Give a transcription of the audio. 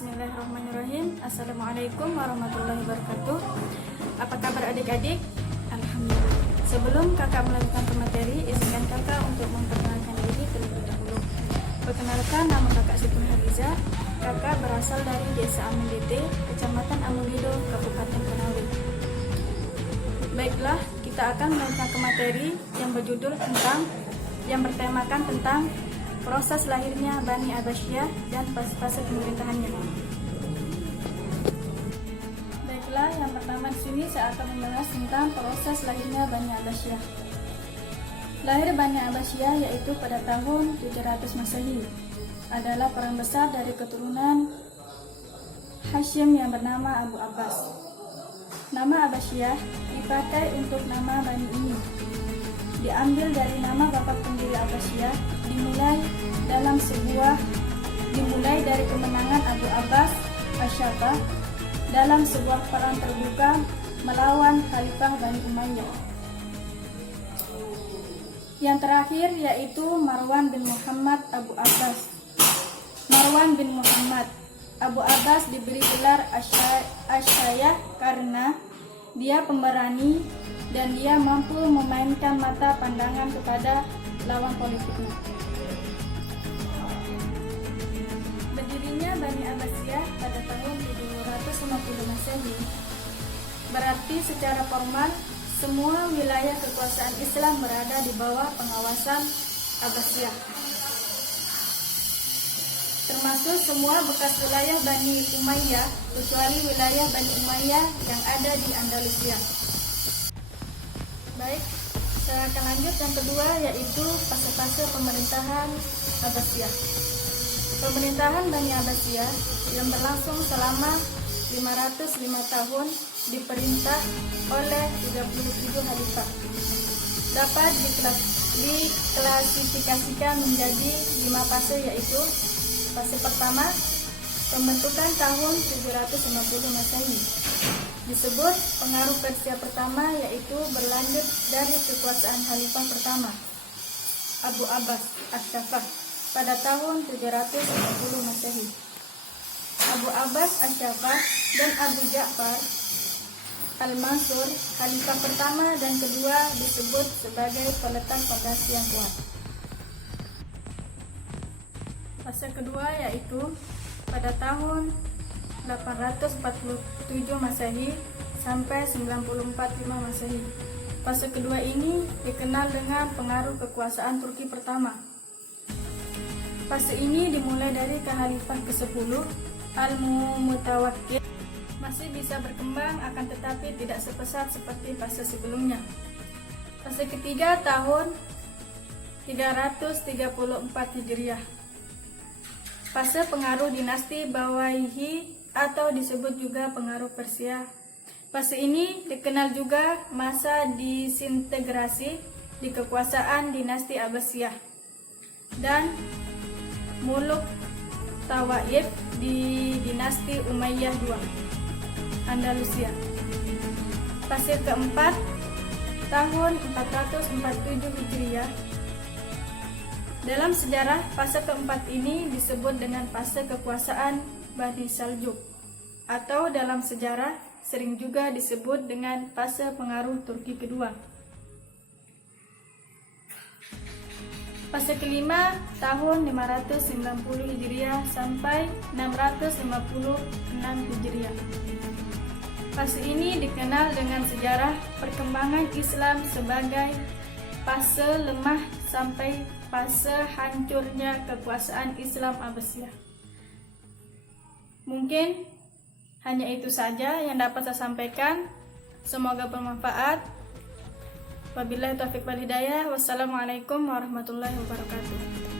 Bismillahirrahmanirrahim. Assalamualaikum warahmatullahi wabarakatuh. Apa kabar adik-adik? Alhamdulillah. Sebelum kakak melanjutkan ke materi, izinkan kakak untuk memperkenalkan diri terlebih dahulu. Perkenalkan, nama kakak Siti Hadiza. Kakak berasal dari Desa Amendete, Kecamatan Amulido, Kabupaten Konawe. Baiklah, kita akan melanjutkan ke materi yang bertemakan tentang proses lahirnya Bani Abbasiyah dan fase pemerintahannya. Baiklah, yang pertama di sini saya akan membahas tentang proses lahirnya Bani Abbasiyah. Lahir Bani Abbasiyah yaitu pada tahun 700 Masehi. Adalah perang besar dari keturunan Hashim yang bernama Abu Abbas. Nama Abbasiyah dipakai untuk nama Bani ini. Diambil dari nama bapak pendiri Abbasiyah, dimulai dari kemenangan Abu Abbas Asyafah dalam sebuah perang terbuka melawan Khalifah Bani Umayyah. Yang terakhir yaitu Marwan bin Muhammad Abu Abbas. Marwan bin Muhammad Abu Abbas diberi gelar Asyayah karena dia pemberani dan dia mampu memainkan mata pandangan kepada lawan politiknya. Berdirinya Bani Abbasiyah pada tahun 750 Masehi. Berarti secara formal semua wilayah kekuasaan Islam berada di bawah pengawasan Abbasiyah. Termasuk semua bekas wilayah Bani Umayyah kecuali wilayah Bani Umayyah yang ada di Andalusia. Baik, saya akan lanjut yang kedua yaitu fase-fase pemerintahan Abbasiyah. Pemerintahan Bani Abbasiyah yang berlangsung selama 505 tahun diperintah oleh 37 khalifah. Dapat diklasifikasikan menjadi 5 fase yaitu fase pertama, pembentukan tahun 750 Masehi. Disebut pengaruh Persia pertama yaitu berlanjut dari kekuasaan Khalifah pertama Abu Abbas Asyafah pada tahun 750 Masehi. Abu Abbas Asyafah dan Abu Ja'far Al-Mansur, Khalifah pertama dan kedua disebut sebagai peletak fondasi yang kuat. Fase kedua yaitu pada tahun 847 Masehi sampai 945 Masehi. Fase kedua ini dikenal dengan pengaruh kekuasaan Turki pertama. Fase ini dimulai dari Khalifah ke-10 Al-Mutawakkil. Masih bisa berkembang akan tetapi tidak sepesat seperti fase sebelumnya. Fase ketiga tahun 334 Hijriah. Fase pengaruh dinasti Bawahihi atau disebut juga pengaruh Persia. Fase ini dikenal juga masa disintegrasi di kekuasaan dinasti Abbasiyah dan Muluk Tawaif di dinasti Umayyah II Andalusia. Fase keempat tahun 447 Hijriah. Dalam sejarah, fase keempat ini disebut dengan fase kekuasaan Bani Saljuk atau dalam sejarah sering juga disebut dengan fase pengaruh Turki kedua. Fase kelima tahun 590 Hijriah sampai 656 Hijriah. Fase ini dikenal dengan sejarah perkembangan Islam sebagai fase lemah sampai fase hancurnya kekuasaan Islam Abbasiyah. Mungkin hanya itu saja yang dapat saya sampaikan. Semoga bermanfaat. Wabillahi taufiq wal hidayah. Wassalamualaikum warahmatullahi wabarakatuh.